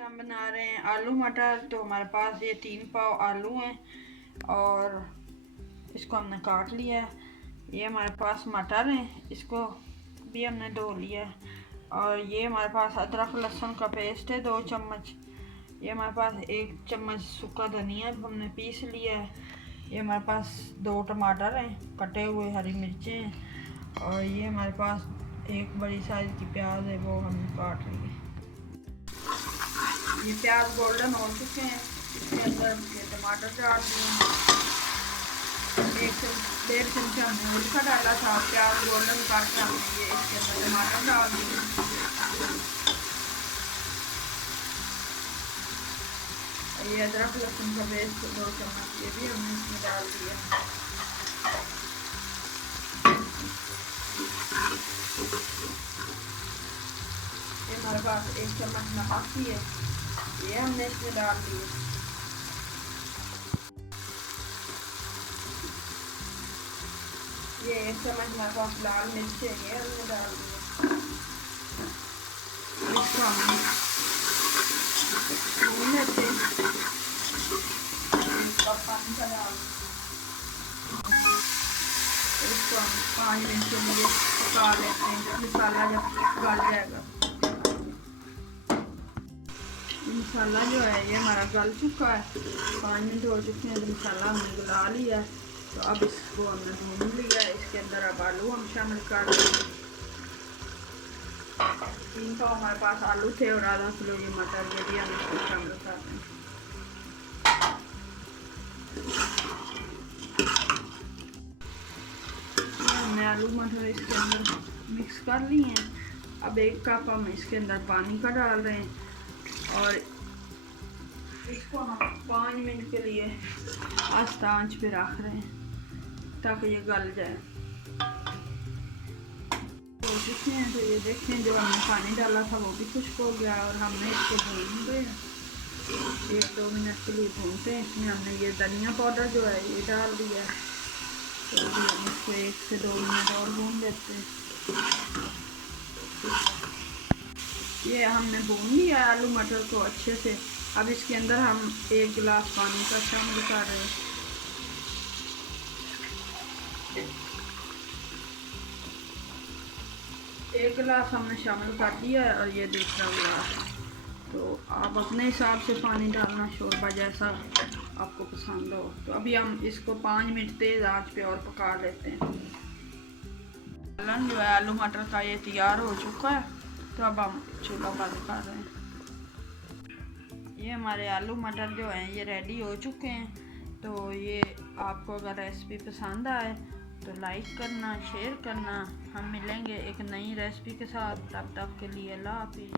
हम बना रहे हैं आलू मटर। तो हमारे पास ये 3 पाव आलू हैं और इसको हमने काट लिया है। ये हमारे पास मटर हैं, इसको भी हमने धो लिया है। और ये हमारे पास अदरक लहसुन का पेस्ट है 2 चम्मच। ये हमारे पास 1 चम्मच सूखा धनिया हमने पीस लिया है। ये हमारे पास 2 टमाटर हैं, कटे हुए हरी मिर्चें हैं। और ये हमारे पास 1 बड़ी साइज़ की प्याज है, वो हमने काट ली है। ये प्याज गोल्डन हो चुके हैं, इसके अंदर ये टमाटर डाल दिए हैं। 1-1.5 चमचा हमने मिर्चा डाला था, प्याज गोल्डन करके हमने ये इसके अंदर टमाटर डाल दिए। ये अदरक लहसुन का पेस्ट 2 चम्मच ये भी हमने इसमें डाल दिया। ये हमारे पास 1 चम्मच नमक भी है, ये हमने इसमें डाल दिए। ये 1 चम्मच हमारे पास लाल मिर्च है, ये हमने डाल दिए। इसको हम भून लेते हैं। इसका पानी का डाल, इसको हम 5 मिनट के लिए पका लेते हैं, जब मसाला जब गल जाएगा। मसाला जो है ये हमारा गल चुका है, 5 मिनट हो चुके हैं, तो मसाला हमने गला लिया। तो अब इसको हमने भून लिया है, इसके अंदर अब आलू हम शामिल कर देंगे। 3 पाव हमारे पास आलू थे और आधा किलो ये मटर, ये भी हम इसको शामिल कर देंगे। हमने आलू मटर इसके अंदर मिक्स कर लिए हैं। अब 1 कप हम इसके अंदर पानी का डाल रहे हैं और इसको हम 5 मिनट के लिए आस्ता आंच पे रख रहे हैं ताकि ये गल जाए। तो चुके हैं, तो ये देखें जो हमने पानी डाला था वो भी खुश्क हो गया और हमने इसको भून गए 1-2 मिनट के लिए भूनते हैं। इसमें हमने ये धनिया पाउडर जो है ये डाल दिया है। तो अभी हम इसको 1 से 2 मिनट और भून लेते हैं। ये हमने भून लिया आलू मटर को अच्छे से। अब इसके अंदर हम 1 गिलास पानी का शामिल कर रहे हैं। एक गिलास हमने शामिल कर दिया है और ये दूसरा गिलास। तो आप अपने हिसाब से पानी डालना, शोरबा जैसा आपको पसंद हो। तो अभी हम इसको 5 मिनट तेज़ आंच पे और पका लेते हैं। सालन जो है आलू मटर का ये तैयार हो चुका है, तो अब हम चूल्हा बंद कर रहे हैं। ये हमारे आलू मटर जो हैं ये रेडी हो चुके हैं। तो ये आपको अगर रेसिपी पसंद आए तो लाइक करना, शेयर करना। हम मिलेंगे एक नई रेसिपी के साथ, तब तक के लिए अल्लाह हाफिज़।